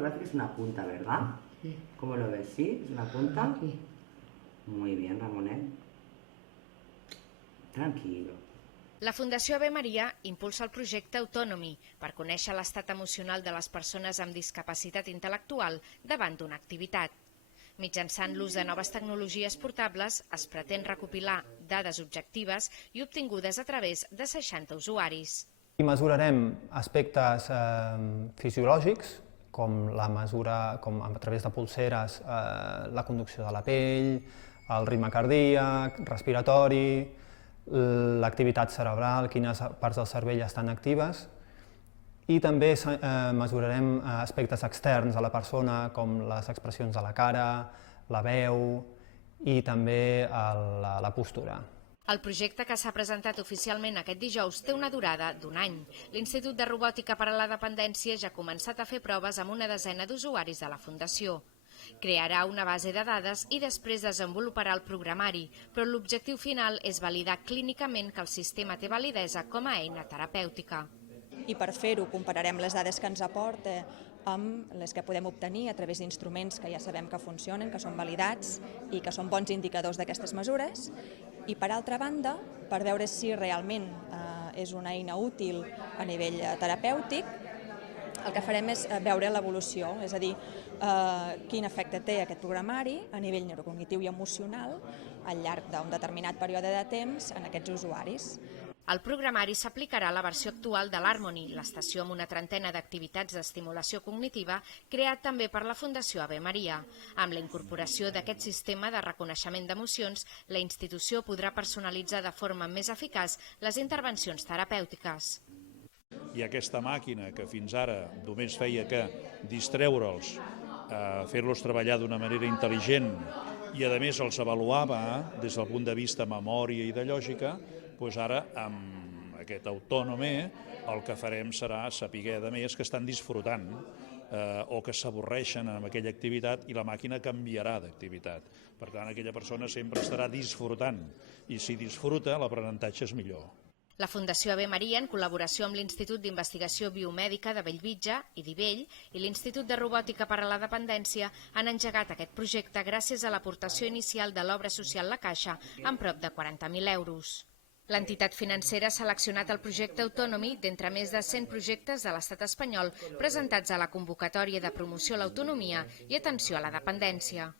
me parece que es una punta, ¿verdad? Sí. ¿Cómo lo ves? ¿Sí? ¿Es una punta? Sí. Muy bien, Ramonet. Tranquilo. La Fundació Ave Maria impulsa el projecte Autonomy per conèixer l'estat emocional de les persones amb discapacitat intel·lectual davant d'una activitat. Mitjançant l'ús de noves tecnologies portables, es pretén recopilar dades objectives i obtingudes a través de 60 usuaris. I mesurarem aspectes fisiològics, com a través de pulseres, la conducció de la pell, el ritme cardíac, respiratori, l'activitat cerebral, quines parts del cervell estan actives, i també mesurarem aspectes externs a la persona, com les expressions de la cara, la veu i també la postura. El projecte, que s'ha presentat oficialment aquest dijous, té una durada d'1 any. L'Institut de Robòtica per a la Dependència ja ha començat a fer proves amb una desena d'usuaris de la Fundació. Crearà una base de dades i després desenvoluparà el programari, però l'objectiu final és validar clínicament que el sistema té validesa com a eina terapèutica. I per fer-ho compararem les dades que ens aporta amb les que podem obtenir a través d'instruments que ja sabem que funcionen, que són validats i que són bons indicadors d'aquestes mesures. I per altra banda, per veure si realment és una eina útil a nivell terapèutic, el que farem és veure l'evolució, és a dir, quin efecte té aquest programari a nivell neurocognitiu i emocional al llarg d'un determinat període de temps en aquests usuaris. El programari s'aplicarà a la versió actual de l'Harmony, l'estació amb una trentena d'activitats d'estimulació cognitiva creat també per la Fundació Ave Maria. Amb la incorporació d'aquest sistema de reconeixement d'emocions, la institució podrà personalitzar de forma més eficaç les intervencions terapèutiques. I aquesta màquina, que fins ara només feia que distreure'ls, fer-los treballar d'una manera intel·ligent i a més els avaluava des del punt de vista memòria i de lògica, doncs ara amb aquest Autonomy el que farem serà saber a més que estan disfrutant o que s'avorreixen amb aquella activitat i la màquina canviarà d'activitat. Per tant, aquella persona sempre estarà disfrutant i si disfruta l'aprenentatge és millor. La Fundació Ave Maria, en col·laboració amb l'Institut d'Investigació Biomèdica de Bellvitge, IDIVELL, i l'Institut de Robòtica per a la Dependència, han engegat aquest projecte gràcies a l'aportació inicial de l'obra social La Caixa, amb prop de 40.000 euros. L'entitat financera ha seleccionat el projecte Autonomy d'entre més de 100 projectes de l'estat espanyol presentats a la convocatòria de promoció a l'autonomia i atenció a la dependència.